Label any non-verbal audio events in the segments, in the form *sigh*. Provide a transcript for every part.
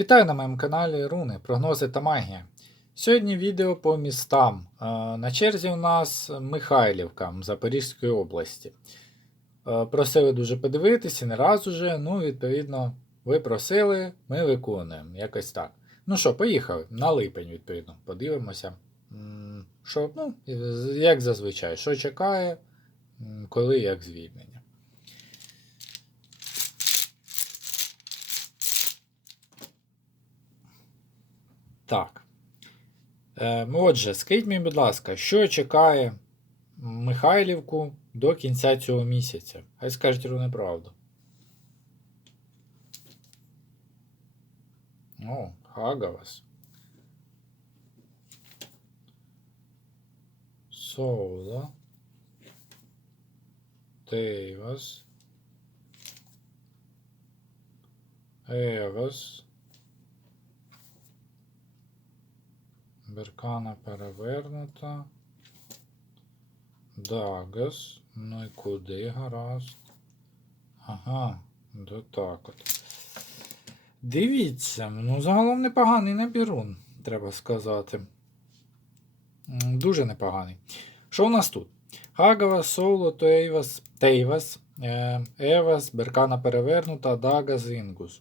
Вітаю на моєму каналі Руни, прогнози та магія. Сьогодні відео по містам. Е, На черзі у нас Михайлівка Запорізької області. Е, Просили дуже подивитися, не раз уже. Ну, відповідно, ви просили, ми виконуємо. Якось так. Ну що, поїхали. На липень, відповідно, подивимося. Що, ну, як зазвичай, що чекає, коли як звільнення. Так. Е, отже, скажіть мені, будь ласка, що чекає Михайлівку до кінця цього місяця? Хай скажуть рівну правду. О, Хагавас. Соло. Тейвас. Евас. Беркана перевернута. Дагас. Ну і куди гаразд? Ага, до так от. Дивіться, ну загалом непоганий набірун, треба сказати. Дуже непоганий. Що у нас тут? Хагава, Соло, Тейвас, Тейвас, е, Евас, Беркана перевернута, Дагас, Інгус.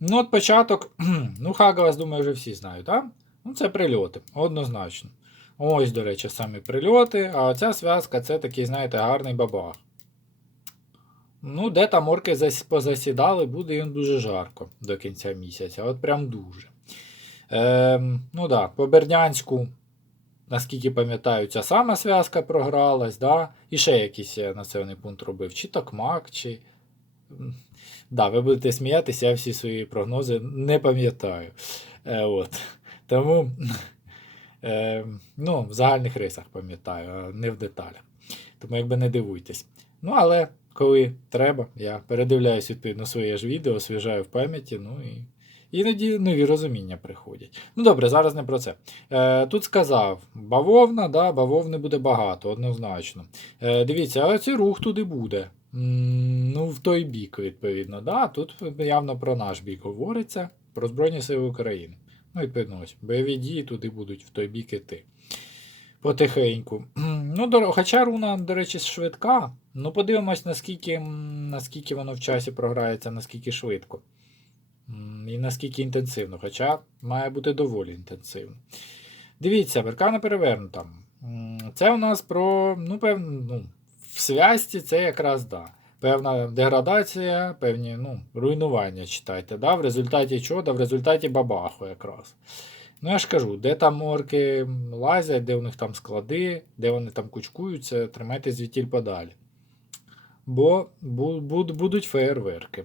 Ну, от початок. *clears throat* ну, Хагавас, думаю, вже всі знають, так? Ну, це прильоти, однозначно. Ось, до речі, самі прильоти, а ця зв'язка це такий, знаєте, гарний бабах. Ну, де там орки позасідали, буде їм дуже жарко до кінця місяця. От прям дуже. Ем, ну да, по Бердянську, наскільки пам'ятаю, ця сама зв'язка програлась, да? і ще якийсь я населений пункт робив. Чи Токмак, чи. Да, ви будете сміятися, я всі свої прогнози не пам'ятаю. Е, от. Тому *laughs* е, ну, в загальних рисах пам'ятаю, а не в деталях. Тому якби не дивуйтесь. Ну, але коли треба, я передивляюсь відповідно своє ж відео, освіжаю в пам'яті, ну і іноді нові розуміння приходять. Ну добре, зараз не про це. Е, тут сказав, бавовна, да, бавовни буде багато, однозначно. Е, дивіться, а цей рух туди буде. Ну, в той бік, відповідно. Да, тут явно про наш бік говориться, про Збройні Сили України. Ну, відповідно, ось, бойові дії туди будуть в той бік іти. Потихеньку. *clears throat* Ну, хоча руна, до речі, швидка. Ну, подивимось, наскільки, наскільки воно в часі програється, наскільки швидко. І наскільки інтенсивно. Хоча має бути доволі інтенсивно. Дивіться, беркана перевернута. Це у нас про, ну, певно, ну, в зв'язці це якраз да. Певна деградація, певні ну, руйнування читайте. Да? В результаті чого? Да, в результаті бабаху якраз. Ну, я ж кажу, де там орки лазять, де у них там склади, де вони там кучкуються, тримайте звідтіль подалі. Бо бу- бу- будуть феєрверки.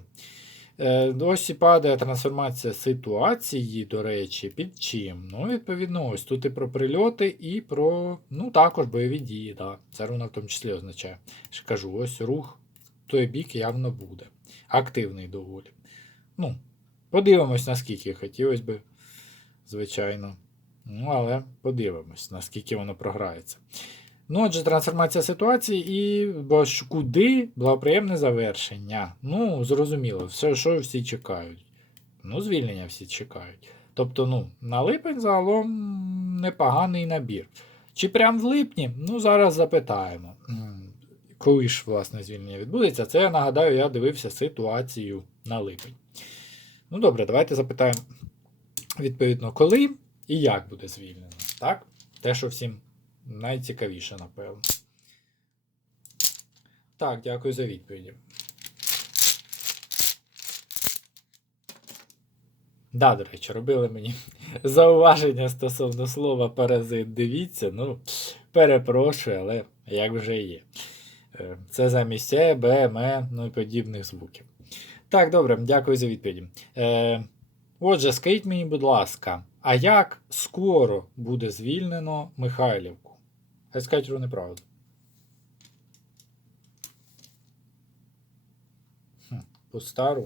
Е, Ось і падає трансформація ситуації, до речі, під чим? Ну, відповідно, ось тут і про прильоти, і про ну, також бойові дії. Да. Це руна в тому числі означає. Ж кажу, ось рух той бік явно буде. Активний доволі. Ну, подивимось, наскільки хотілося би, звичайно. Ну, але подивимось, наскільки воно програється. Ну, отже, трансформація ситуації і бо ж куди благоприємне завершення. Ну, зрозуміло, все, що всі чекають. Ну, звільнення всі чекають. Тобто, ну, на липень загалом непоганий набір. Чи прям в липні? Ну, зараз запитаємо. Коли ж, власне, звільнення відбудеться? Це я нагадаю, я дивився ситуацію на липень. Ну, добре, давайте запитаємо відповідно, коли і як буде звільнено. Так? Те, що всім найцікавіше, напевно. Так, дякую за відповіді. Да, до речі, робили мені *laughs* зауваження стосовно слова паразит. Дивіться, ну, перепрошую, але як вже є. Це замість Е, Б, М, ну і подібних звуків. Так, добре, дякую за відповіді. Е, отже, скажіть мені, будь ласка, а як скоро буде звільнено Михайлівку? Хай скажуть руни правду. Хм, пуста.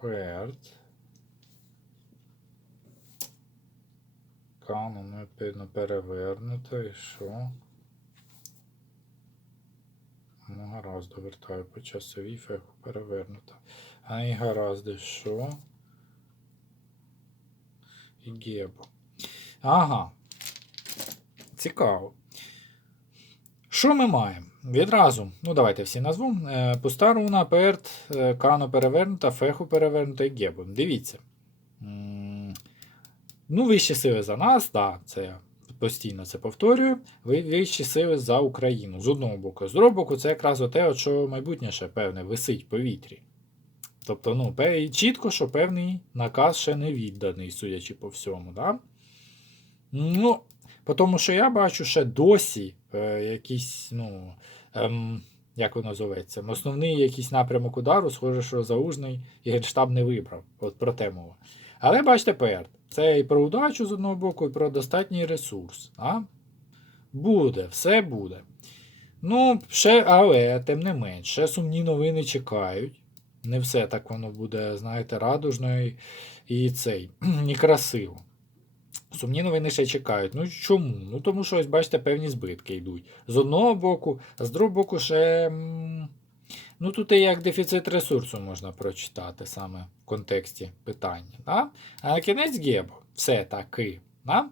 Перт. Канон, ну, відповідно, перевернуто і що? Ну, гаразд, довертаю по часовій феху перевернута. А і гаразд, що? І гебо. Ага. Цікаво. Що ми маємо? Відразу, ну давайте всі назву. Е, Пуста руна, перт, е, кано перевернута, феху перевернута і гебо. Дивіться. Ну, вищі сили за нас, так, це я постійно це повторюю. Ви вищі сили за Україну. З одного боку. З другого боку, це якраз те, що майбутнє ще певне висить в повітрі. Тобто, ну, чітко, що певний наказ ще не відданий, судячи по всьому. Да? Ну, тому, що я бачу ще досі е, якийсь, ну, ем, як воно зоветься, основний якийсь напрямок удару, схоже, що заужний і генштаб не вибрав. От про те мова. Але бачите, перт. Це і про удачу з одного боку, і про достатній ресурс. А? Буде, все буде. Ну, ще, але, тим не менш, ще сумні новини чекають. Не все так воно буде, знаєте, радужно і, і цей, *clears throat* і красиво. Сумні новини ще чекають. Ну чому? Ну тому що ось бачите, певні збитки йдуть. З одного боку, а з другого боку, ще. Ну, тут і як дефіцит ресурсу можна прочитати саме в контексті питання. Да? А на кінець Гебо, все таки. Да?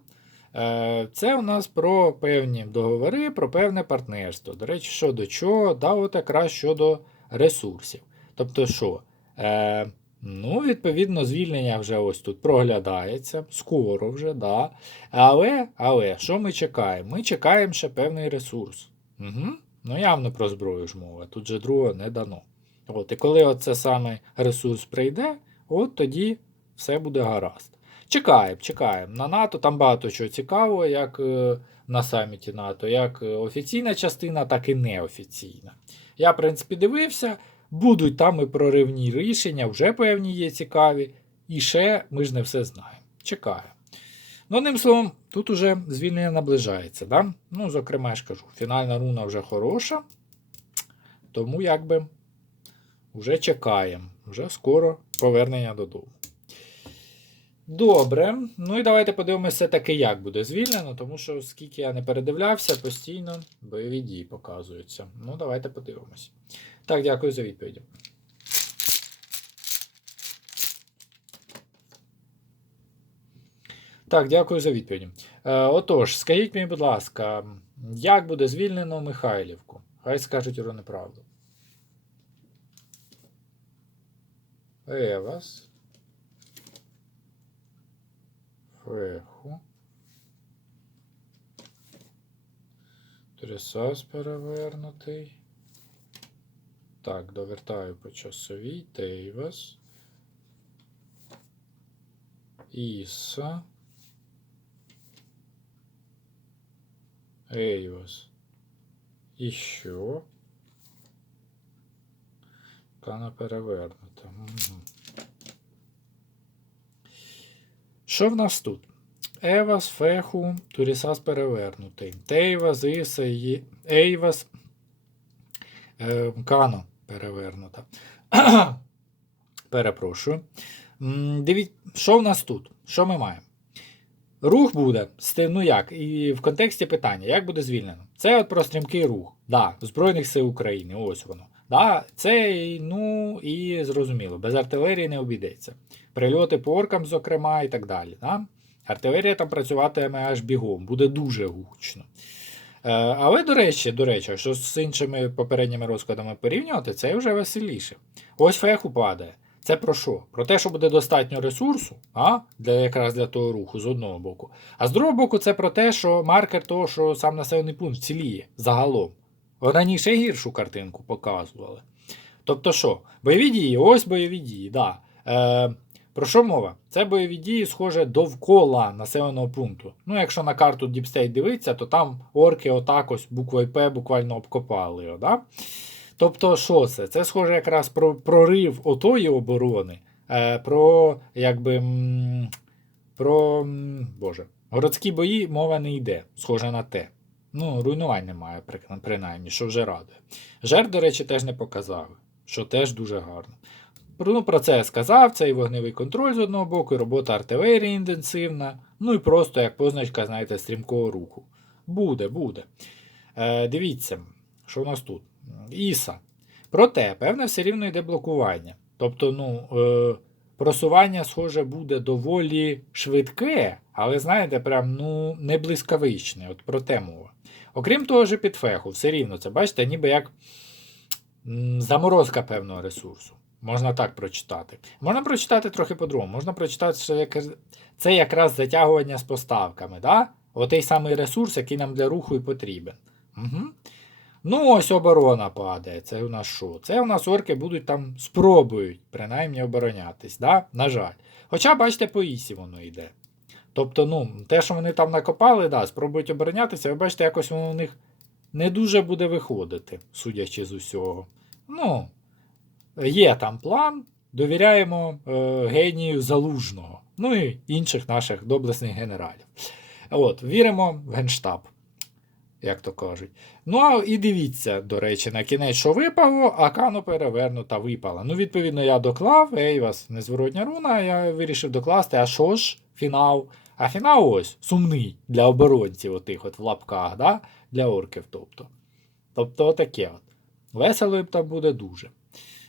Е, Це у нас про певні договори, про певне партнерство. До речі, що до чого, да, от якраз щодо ресурсів. Тобто, що? Е, ну, відповідно, звільнення вже ось тут проглядається, скоро вже, да. Але, але, що ми чекаємо? Ми чекаємо ще певний ресурс. Угу. Ну, явно про зброю ж мова, тут же другого не дано. От, і коли оце саме ресурс прийде, от тоді все буде гаразд. Чекаємо, чекаємо. На НАТО там багато чого цікавого, як е, на саміті НАТО, як е, офіційна частина, так і неофіційна. Я, в принципі, дивився, будуть там і проривні рішення, вже певні є цікаві. І ще ми ж не все знаємо. Чекаємо. Ну, одним словом, тут уже звільнення наближається. Да? Ну, зокрема, я ж кажу, фінальна руна вже хороша. Тому якби вже чекаємо. Вже скоро повернення додому. Добре. Ну і давайте подивимося все-таки, як буде звільнено, тому що скільки я не передивлявся, постійно бойові дії показуються. Ну, давайте подивимось. Так, дякую за відповіді. Так, дякую за відповіді. Е, отож, скажіть мені, будь ласка, як буде звільнено Михайлівку? Хай скажуть про неправду. Евас. Феху. Тресас перевернутий. Так, довертаю по часовій. Тейвас. Іса. Ейвас. Іще. Кана перевернута. Угу. Що в нас тут? Евас, Феху, Турісас перевернутий. Тейвас, Іса, Ейвас, е, Кано перевернута. Перепрошую. М, Дивіться, що в нас тут? Що ми маємо? Рух буде, ну як, і в контексті питання, як буде звільнено? Це от про стрімкий рух, да, Збройних сил України, ось воно. Да, це, ну, і зрозуміло, без артилерії не обійдеться. Прильоти по оркам, зокрема, і так далі. Да? Артилерія там працюватиме аж бігом, буде дуже гучно. Е, але, до речі, до речі, що з іншими попередніми розкладами порівнювати, це вже веселіше. Ось феху падає. Це про що? Про те, що буде достатньо ресурсу, а? Для, якраз для того руху, з одного боку. А з другого боку, це про те, що маркер того, що сам населений пункт ціліє загалом. Раніше гіршу картинку показували. Тобто що? Бойові дії, ось бойові дії, да. Е, про що мова? Це бойові дії, схоже, довкола населеного пункту. Ну, якщо на карту State дивитися, то там орки отак ось буквою П буквально обкопали його. Да? Тобто, що це? Це схоже якраз про прорив отої оборони, е, про якби. про. Боже, городські бої мова не йде, схоже на те. Ну, руйнувань немає, принаймні, що вже радує. Жертв, до речі, теж не показали, що теж дуже гарно. Ну, про це я сказав, це і вогневий контроль з одного боку, і робота артилерії інтенсивна, ну і просто як позначка, знаєте, стрімкого руху. Буде, буде. Е, дивіться, що у нас тут? Іса. Проте, певне, все рівно йде блокування. Тобто, ну, е, просування, схоже, буде доволі швидке, але знаєте, прям ну, не блискавичне. От про те мова. Окрім того ж, під феху, все рівно це бачите, ніби як заморозка певного ресурсу. Можна так прочитати. Можна прочитати трохи по-другому. Можна прочитати, що це якраз затягування з поставками. Да? Отей самий ресурс, який нам для руху і потрібен. Угу. Ну, ось оборона падає. Це у нас що? Це у нас орки будуть там спробують принаймні оборонятись. Да? На жаль. Хоча, бачите, по ісі воно йде. Тобто, ну, те, що вони там накопали, да, спробують оборонятися, ви бачите, якось воно у них не дуже буде виходити, судячи з усього. Ну, є там план, довіряємо е, генію залужного, ну і інших наших доблесних генералів. От, віримо в генштаб, як то кажуть. Ну, а і дивіться, до речі, на кінець, що випало, а кано перевернута випала. Ну, відповідно, я доклав, Ейвас, незворотня руна, я вирішив докласти, а що ж, фінал. А фінал ось сумний для оборонців, отих от в лапках, да? для орків. Тобто, тобто отаке от. Весело їм там буде дуже.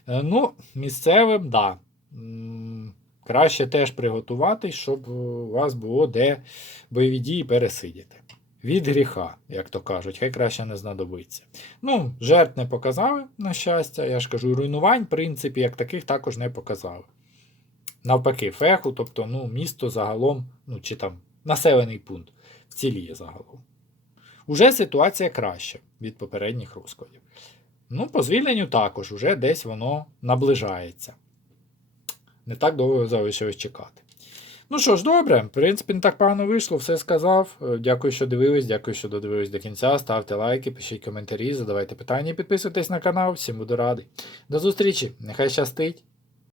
Е, Ну, місцевим, да. Краще теж приготуватись, щоб у вас було де бойові дії пересидіти. Від гріха, як то кажуть, хай краще не знадобиться. Ну, жертв не показали, на щастя, я ж кажу, руйнувань, в принципі, як таких також не показали. Навпаки, феху, тобто ну, місто загалом, ну чи там населений пункт вціліє загалом. Уже ситуація краща від попередніх розкладів. Ну, по звільненню також, уже десь воно наближається. Не так довго залишилось чекати. Ну що ж, добре, в принципі, не так погано вийшло, все сказав. Е, Дякую, що дивились, дякую, що додивились до кінця. Ставте лайки, пишіть коментарі, задавайте питання підписуйтесь на канал. Всім буду радий. До зустрічі! Нехай щастить!